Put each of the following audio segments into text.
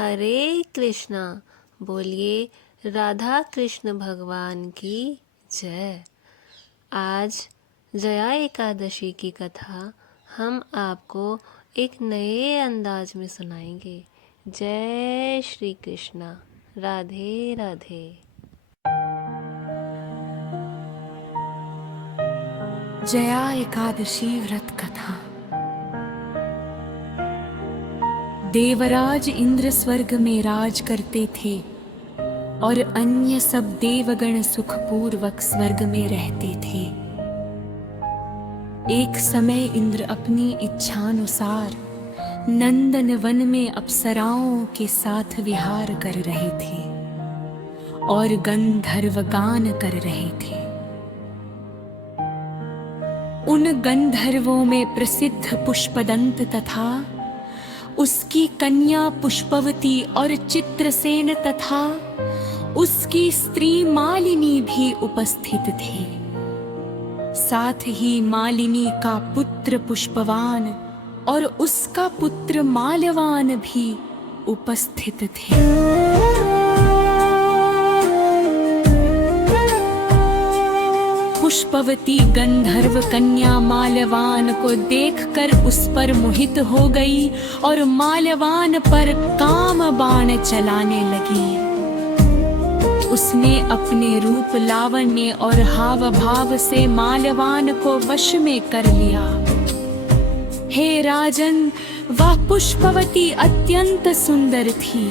हरे कृष्णा। बोलिए राधा कृष्ण भगवान की जय। आज जया एकादशी की कथा हम आपको एक नए अंदाज में सुनाएंगे। जय श्री कृष्णा। राधे राधे। जया एकादशी व्रत कथा। देवराज इंद्र स्वर्ग में राज करते थे और अन्य सब देवगण सुखपूर्वक स्वर्ग में रहते थे। एक समय इंद्र अपनी इच्छानुसार नंदन वन में अप्सराओं के साथ विहार कर रहे थे और गंधर्व गान कर रहे थे। उन गंधर्वों में प्रसिद्ध पुष्पदंत तथा उसकी कन्या पुष्पवती और चित्रसेन तथा उसकी स्त्री मालिनी भी उपस्थित थे। साथ ही मालिनी का पुत्र पुष्पवान और उसका पुत्र माल्यवान भी उपस्थित थे। पुष्पवती गंधर्व कन्या माल्यवान को देखकर उस पर मोहित हो गई और माल्यवान पर काम बाण चलाने लगी। उसने अपने रूप लावण्य और हाव भाव से माल्यवान को वश में कर लिया। हे राजन, वह पुष्पवती अत्यंत सुंदर थी।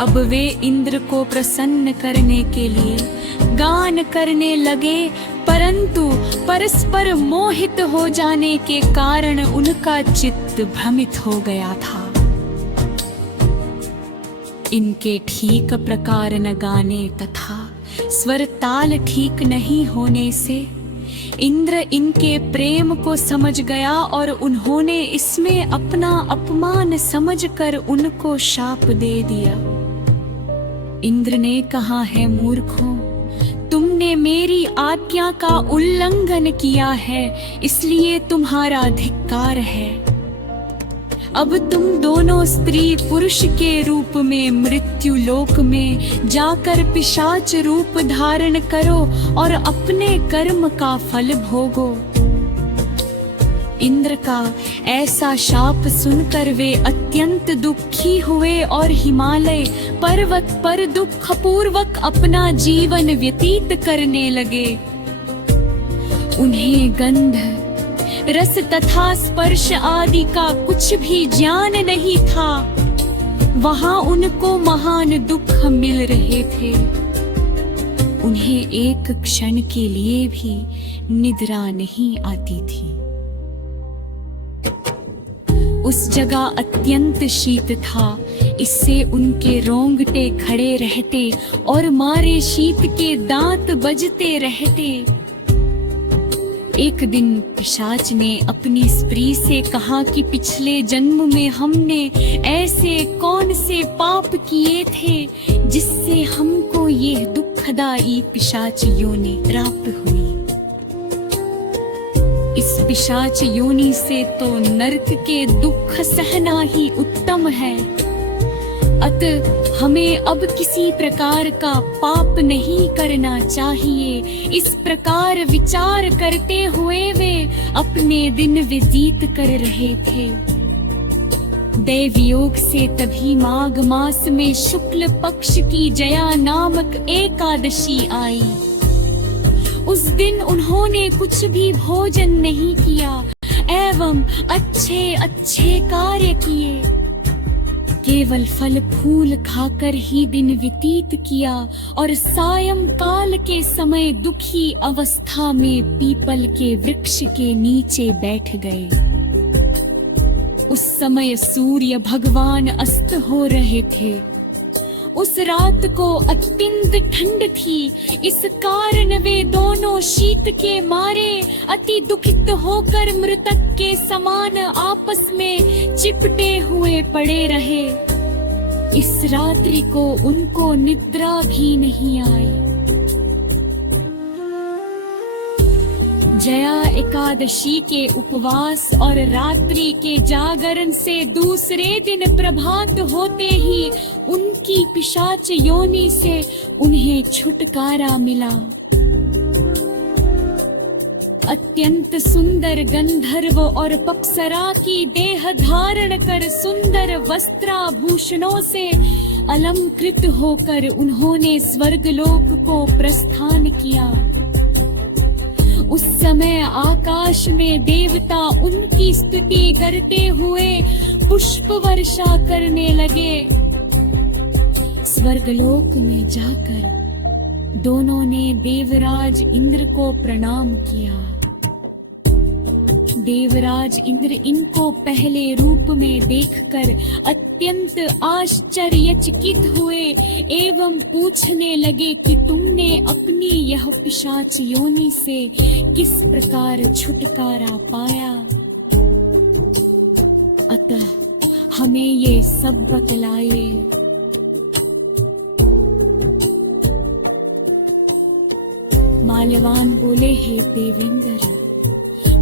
अब वे इंद्र को प्रसन्न करने के लिए गान करने लगे, परंतु परस्पर मोहित हो जाने के कारण उनका चित्त भ्रमित हो गया था। इनके ठीक प्रकार न गाने तथा स्वर ताल ठीक नहीं होने से इंद्र इनके प्रेम को समझ गया और उन्होंने इसमें अपना अपमान समझकर उनको शाप दे दिया। इंद्र ने कहा, है मूर्खों, तुमने मेरी आज्ञा का उल्लंघन किया है, इसलिए तुम्हारा धिक्कार है। अब तुम दोनों स्त्री पुरुष के रूप में मृत्यु लोक में जाकर पिशाच रूप धारण करो और अपने कर्म का फल भोगो। इंद्र का ऐसा शाप सुनकर वे अत्यंत दुखी हुए और हिमालय पर्वत पर दुख पूर्वक अपना जीवन व्यतीत करने लगे। उन्हें गंध, रस तथा स्पर्श आदि का कुछ भी ज्ञान नहीं था। वहां उनको महान दुख मिल रहे थे। उन्हें एक क्षण के लिए भी निद्रा नहीं आती थी। उस जगह अत्यंत शीत था, इससे उनके रोंगटे खड़े रहते और मारे शीत के दांत बजते रहते। एक दिन पिशाच ने अपनी स्त्री से कहा कि पिछले जन्म में हमने ऐसे कौन से पाप किए थे जिससे हमको ये दुखदाई पिशाच योनि प्राप्त हुई। इस पिशाच योनि से तो नरक के दुख सहना ही उत्तम है। अतः हमें अब किसी प्रकार का पाप नहीं करना चाहिए। इस प्रकार विचार करते हुए वे अपने दिन व्यतीत कर रहे थे। दैवयोग से तभी माघ मास में शुक्ल पक्ष की जया नामक एकादशी आई। उस दिन उन्होंने कुछ भी भोजन नहीं किया एवं अच्छे अच्छे कार्य किए। केवल फल फूल खाकर ही दिन व्यतीत किया और सायंकाल के समय दुखी अवस्था में पीपल के वृक्ष के नीचे बैठ गए। उस समय सूर्य भगवान अस्त हो रहे थे। उस रात को अत्यंत ठंड थी, इस कारण वे दोनों शीत के मारे अति दुखित होकर मृतक के समान आपस में चिपटे हुए पड़े रहे। इस रात्रि को उनको निद्रा भी नहीं आई। जया एकादशी के उपवास और रात्रि के जागरण से दूसरे दिन प्रभात होते ही उनकी पिशाच योनि से उन्हें छुटकारा मिला। अत्यंत सुंदर गंधर्व और पप्सरा की देह धारण कर सुंदर वस्त्राभूषणों से अलंकृत होकर उन्होंने स्वर्गलोक को प्रस्थान किया। उस समय आकाश में देवता उनकी स्तुति करते हुए पुष्प वर्षा करने लगे। स्वर्गलोक में जाकर दोनों ने देवराज इंद्र को प्रणाम किया। देवराज इंद्र इनको पहले रूप में देखकर अत्यंत आश्चर्यचकित हुए एवं पूछने लगे कि तुमने अपनी यह पिशाच योनि से किस प्रकार छुटकारा पाया। अतः हमें ये सब बतलाइए। माल्यवान बोले, हे देवेंद्र,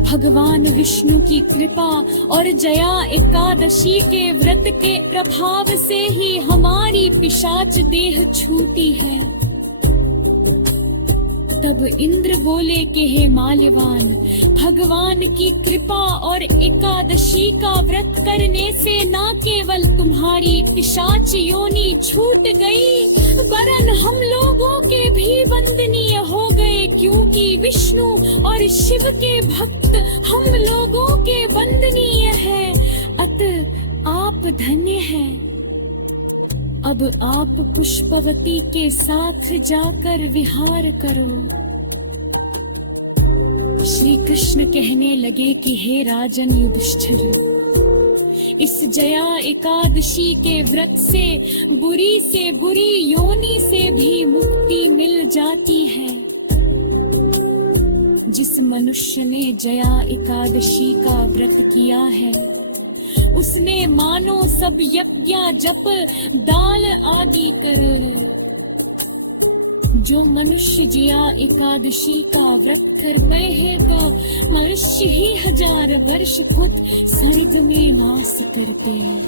भगवान विष्णु की कृपा और जया एकादशी के व्रत के प्रभाव से ही हमारी पिशाच देह छूटी है। तब इंद्र बोले कि हे माल्यवान, भगवान की कृपा और एकादशी का व्रत करने से न केवल तुम्हारी पिशाच योनि छूट गई, वरन हम लोगों के भी वंदनीय हो गए, क्योंकि विष्णु और शिव के भक्त हम लोगों के वंदनीय हैं। अतः आप धन्य हैं। अब आप पुष्पवती के साथ जाकर विहार करो। श्री कृष्ण कहने लगे कि हे राजन युधिष्ठिर, इस जया एकादशी के व्रत से बुरी योनि से भी मुक्ति मिल जाती है। जिस मनुष्य ने जया एकादशी का व्रत किया है, उसने मानो सब यज्ञ जप दाल आदि कर। जो मनुष्य जया एकादशी का व्रत कर गए हैं, तो मनुष्य ही 1000 वर्ष खुद स्वर्ग में वास करते हैं।